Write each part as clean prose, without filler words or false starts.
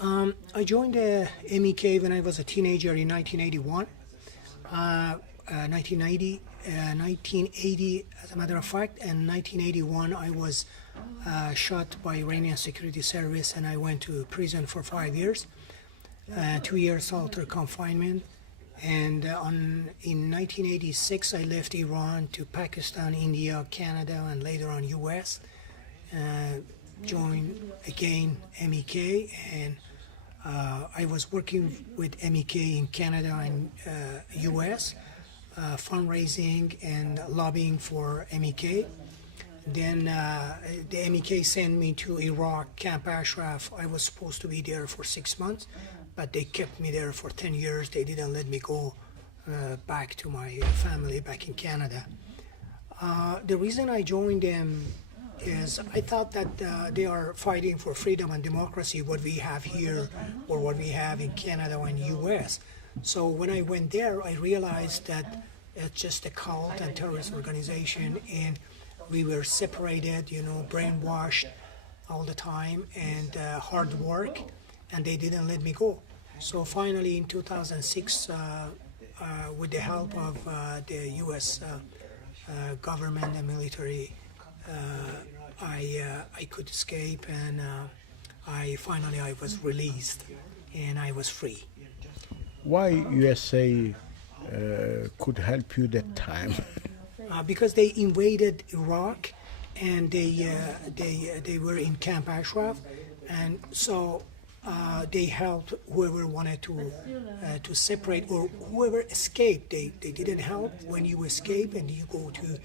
I joined the MEK when I was a teenager in 1981, 1980, as a matter of fact, and 1981 I was shot by Iranian security service and I went to prison for 5 years, 2 years solitary confinement. And in 1986 I left Iran to Pakistan, India, Canada, and later on US. Joined again MEK, and I was working with MEK in Canada and US, fundraising and lobbying for MEK. Then the MEK sent me to Iraq, Camp Ashraf. I was supposed to be there for 6 months, but they kept me there for 10 years. They didn't let me go back to my family back in Canada. The reason I joined them is I thought that they are fighting for freedom and democracy, what we have here or what we have in Canada and US. So when I went there, I realized that it's just a cult and terrorist organization, and we were separated, brainwashed all the time, and hard work, and they didn't let me go. So finally in 2006, with the help of the US government and military, I could escape, and I was released and I was free. Why USA could help you that time? Because they invaded Iraq, and they were in Camp Ashraf, and so they helped whoever wanted to separate, or whoever escaped. They didn't help when you escape and you go to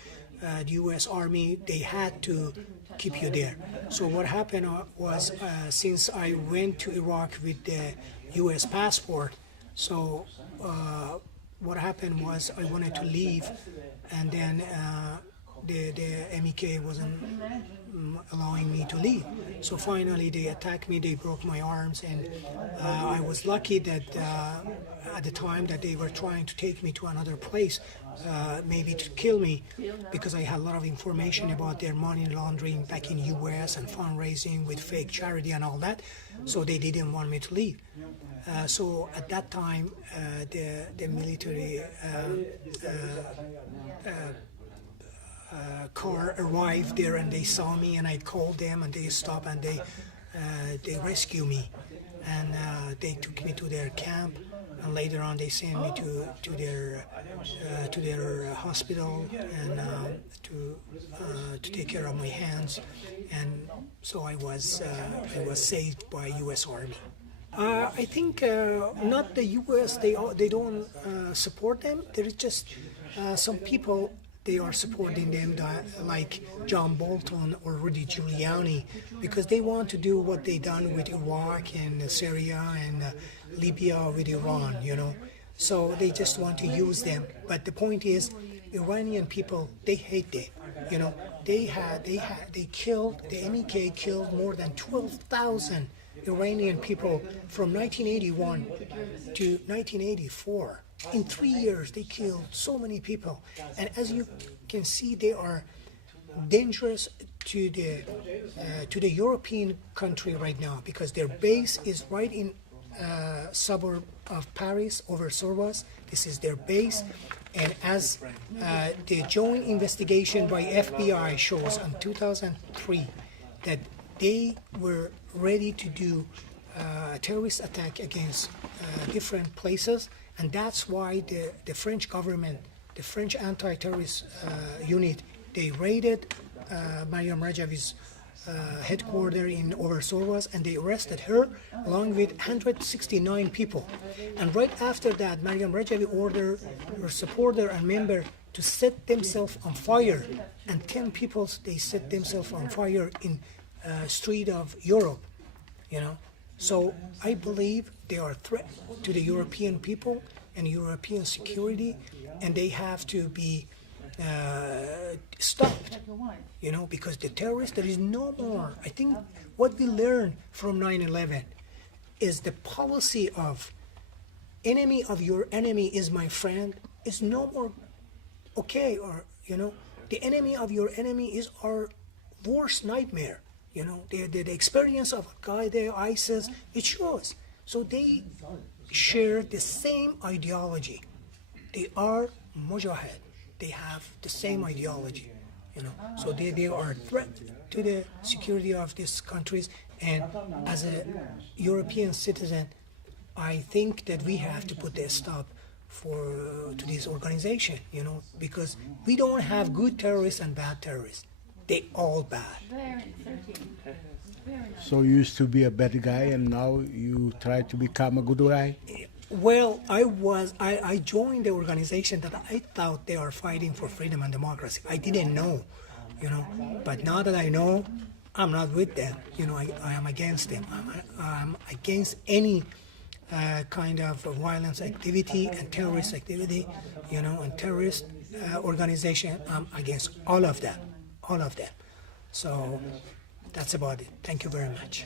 the U.S. Army. They had to keep you there. So what happened was, since I went to Iraq with the U.S. passport, so what happened was I wanted to leave, and then the MEK wasn't allowing me to leave. So finally they attacked me, they broke my arms, and I was lucky that at the time that they were trying to take me to another place, maybe to kill me, because I had a lot of information about their money laundering back in US and fundraising with fake charity and all that, so they didn't want me to leave. So at that time, the military car arrived there, and they saw me, and I called them, and they stopped, and they rescued me, and they took me to their camp, and later on they sent me to their hospital, and to take care of my hands, and so I was saved by U.S. Army. I think not the U.S. They don't support them. There is just some people. They are supporting them, like John Bolton or Rudy Giuliani, because they want to do what they done with Iraq and Syria and Libya with Iran, So they just want to use them. But the point is, Iranian people, they hate them. They killed, the MEK killed more than 12,000 Iranian people from 1981 to 1984. In 3 years, they killed so many people, and as you can see, they are dangerous to the European country right now, because their base is right in suburb of Paris, over Sorbas. This is their base, and as the joint investigation by FBI shows in 2003, that they were ready to do a terrorist attack against different places. And that's why the French government, the French anti-terrorist unit, they raided Mariam Rajavi's headquarters in Oversorwas, and they arrested her along with 169 people. And right after that, Mariam Rajavi ordered her supporter and member to set themselves on fire. And 10 people, they set themselves on fire in street of Europe, So I believe they are a threat to the European people and European security, and they have to be stopped, because the terrorists, there is no more. I think what we learned from 9/11 is the policy of enemy of your enemy is my friend is no more okay, or, the enemy of your enemy is our worst nightmare. You know, the experience of Al-Qaeda, ISIS, it shows. So they share the same ideology. They are mujahid. They have the same ideology, you know. So they are a threat to the security of these countries. And as a European citizen, I think that we have to put a stop to this organization, you know, because we don't have good terrorists and bad terrorists. They all bad. So you used to be a bad guy, and now you try to become a good guy? Well, I joined the organization that I thought they are fighting for freedom and democracy. I didn't know, you know, but now that I know, I'm not with them. You know, I am against them. I'm against any kind of violence activity and terrorist activity, you know, and terrorist organization. I'm against all of them. So that's about it. Thank you very much.